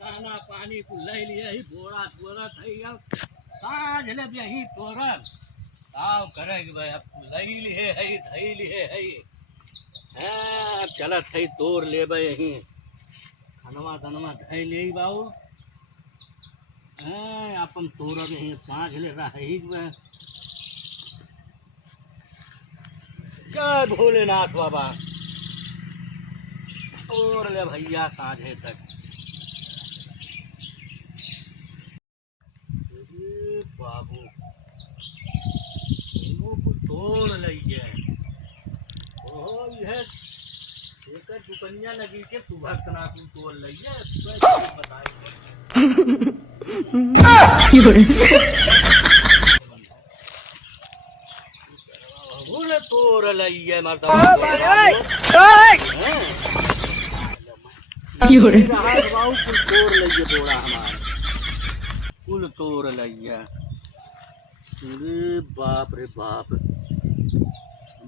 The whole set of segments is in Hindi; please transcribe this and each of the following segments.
दाना पानी को ले लिए ही बोरा बोरा थई अब साँझ ले यही तोरन काम करे कि भाई अब ले लिए है थई लिए है हाँ चलत है तोड़ ले भाई यही खनवा धनवा धई ले बाबू हाँ अपन तोरब यही साँझ ले रहा है जय भोलेनाथ बाबा तोड़ ले भैया साँझे तक बाबू तोड़ लीजिए यह दुकनिया लगी के भक्तना को तोड़ लीजिए तोड़ लीजिए मर्द तोड़ लीजिए बोरा हमारा कुल तोड़ लिया अरे बाप रे बाप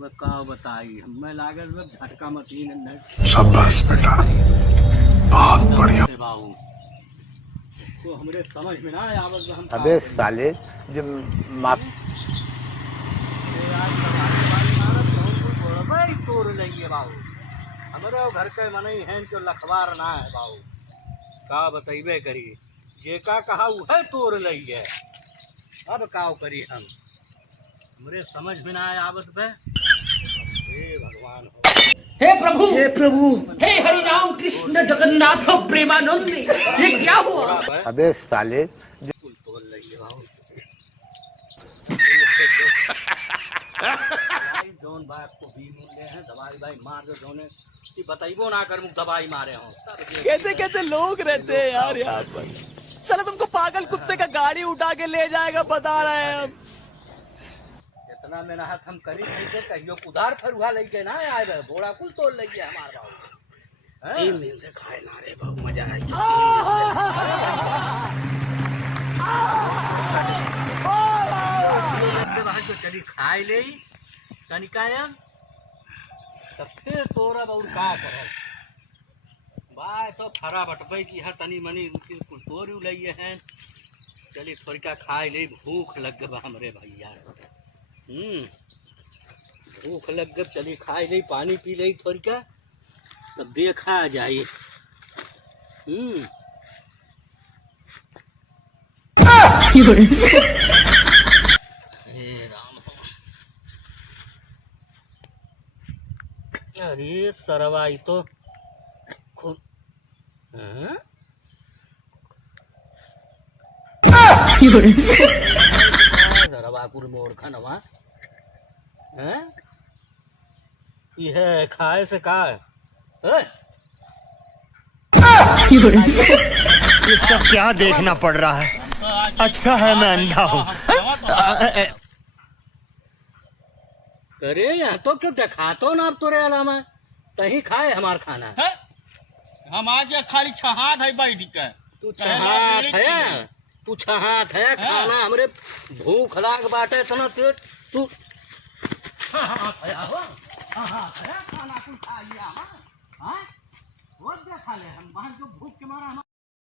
मैं का बताई मैं लागल में झटका मशीन नहीं शाबाश बेटा बहुत बढ़िया बाबू तो हमरे समझ में ना आवत हम अबे साले जब माफ तोड़ लेंगे बाबू हमारे घर के मनई है जो लखबार ना है बाबू का बतइबे करी जे का कहा वह तोड़ लेंगे अब का करी हम हमरे समझ में ना आवत पे हे भगवान हे प्रभु हे हरि राम कृष्ण जगन्नाथ प्रेमानंद ये क्या हुआ? अबे साले कुल तोड़ लेंगे बाबू जोन बात को भी मिले हैं दवाई भाई मार दो जोने कि बताइबो ना कर मुझ दवाई मारे हो कैसे कैसे लोग रहते हैं यार यहाँ पर चलो तुमको पागल कुत्ते का गाड़ी उठा के ले जाएगा बता रहे हैं हम इतना मेहनत हम करी नहीं थे कहियो उधार फरुहा लेके ना आए रहे बोरा कुल तोड़ लेके हमार बाबू 3 दिन से खाए ना रे बहुत मजा आई तो चली खाए ले तनिकायन तब फिर तोरब और का करब भाई सब फरा बटबे की हर तनी मनी तोड़ लिए हैं चली थोड़ी का खाए ले भूख लग गए हमरे भैया भूख लग गए चली खाए ले पानी पी ले थोड़ी का तब देखा जाए हे राम अरे सरवाई तो खुद सरवापुर में और खानवा यह खाए से का ये सब क्या देखना पड़ रहा है अच्छा है मैं अंधा हूँ अरे यहाँ तो क्यों देखा तो ना अब तोरे अलावा कहीं खाए हमार खाना हम आज खाली छहात है बैठ के तू छहात है खाना हमरे भूख लाग बाटे इतना तेज तू खाना तू खा लिया वो देखा ले हम बाहर जो भूख के मारा हम